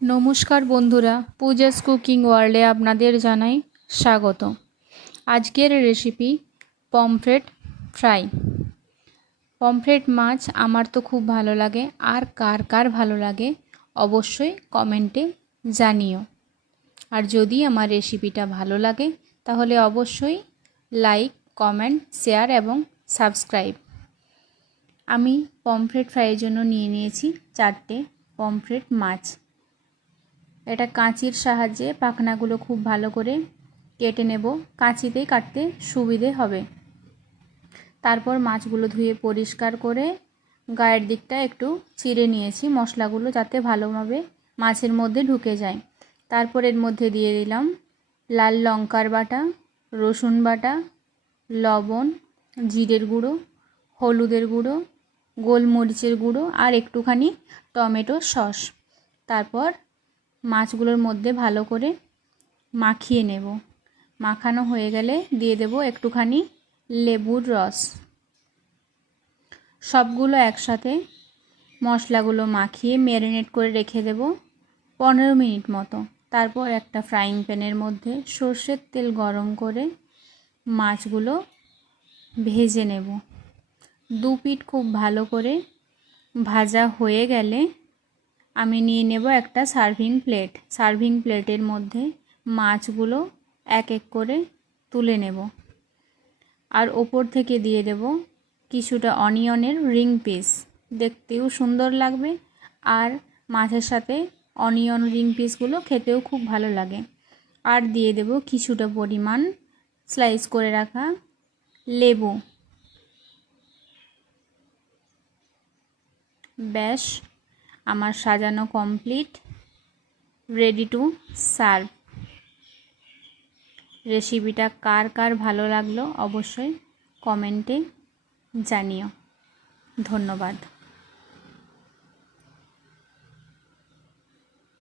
নমস্কার বন্ধুরা, পূজাস কুকিং ওয়ার্ল্ডে আপনাদের জানাই স্বাগত। আজকের রেসিপি পমফ্রেট ফ্রাই। পমফ্রেট মাছ আমার তো খুব ভালো লাগে, আর কার কার ভালো লাগে অবশ্যই কমেন্টে জানিও। আর যদি আমার রেসিপিটা ভালো লাগে তাহলে অবশ্যই লাইক, কমেন্ট, শেয়ার এবং সাবস্ক্রাইব। আমি পমফ্রেট ফ্রাইয়ের জন্য নিয়ে নিয়েছি 4টে পমফ্রেট মাছ। এটা কাঁচির সাহায্যে পাখনাগুলো খুব ভালো করে কেটে নেব, কাঁচিতেই কাটতে সুবিধে হবে। তারপর মাছগুলো ধুয়ে পরিষ্কার করে গায়ের দিকটা একটু চিড়ে নিয়েছি, মশলাগুলো যাতে ভালোভাবে মাছের মধ্যে ঢুকে যায়। তারপর এর মধ্যে দিয়ে দিলাম লাল লঙ্কার বাটা, রসুন বাটা, লবণ, জিরের গুঁড়ো, হলুদের গুঁড়ো, গোলমরিচের গুঁড়ো আর একটুখানি টমেটো সস। তারপর মাছগুলোর মধ্যে ভালো করে মাখিয়ে নেব। মাখানো হয়ে গেলে দিয়ে দেব একটুখানি লেবুর রস। সবগুলো একসাথে মশলাগুলো মাখিয়ে ম্যারিনেট করে রেখে দেব 15 মিনিট মতো। তারপর একটা ফ্রাইং প্যানের মধ্যে সর্ষের তেল গরম করে মাছগুলো ভেজে নেব। দু পিঠ খুব ভালো করে ভাজা হয়ে গেলে আমি নিয়ে নেব একটা সার্ভিং প্লেটের মধ্যে মাছগুলো এক এক করে তুলে নেব। আর ওপর থেকে দিয়ে দেব কিছুটা অনিয়নের রিং পিস, দেখতেও সুন্দর লাগবে আর মাছের সাথে অনিয়ন রিং পিসগুলো খেতেও খুব ভালো লাগে। আর দিয়ে দেব কিছুটা পরিমাণ স্লাইস করে রাখা লেবু। ব্যাস, আমার সাজানো কমপ্লিট, রেডি টু সার্ভ। রেসিপিটা কার কার ভালো লাগলো অবশ্যই কমেন্টে জানিও। ধন্যবাদ।